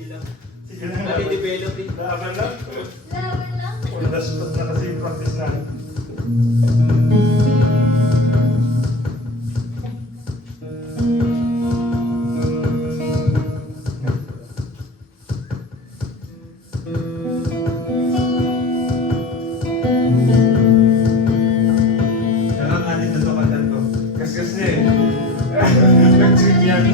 Sige lang. Sige lang. Nag-develop eh. Laban lang. Laban lang. Undas na kasi yung practice namin. Nakakalit na ito kanta to. Kaskas na eh. Nag-trip yan.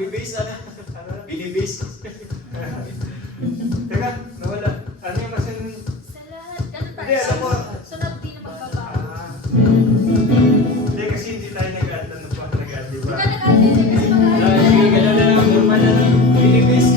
Binibase na. Binibase. Teka, nawala. Ano yung masin? Sa lahat, ano pa? Hindi, alam mo. Sunod di na magbabago. Hindi, kasi hindi tayo nag-add na pa. Nag-add, di ba? Hindi ka nag-attend kasi mag-aaral. Sige, gano'n na lang. Normal na lang. Binibase.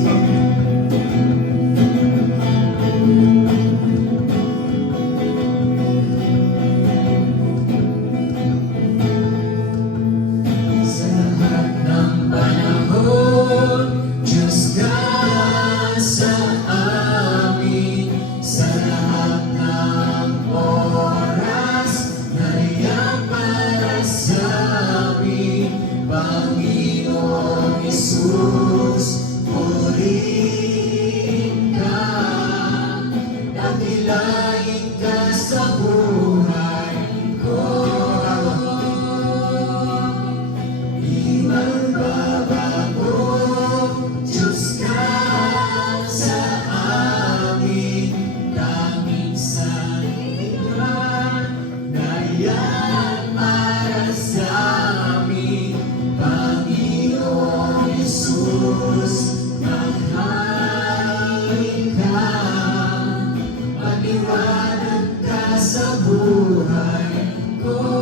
Di magbabago Yan para sa amin, Panginoon Jesus, maghain ka, maliwanag ka sa buhay ko.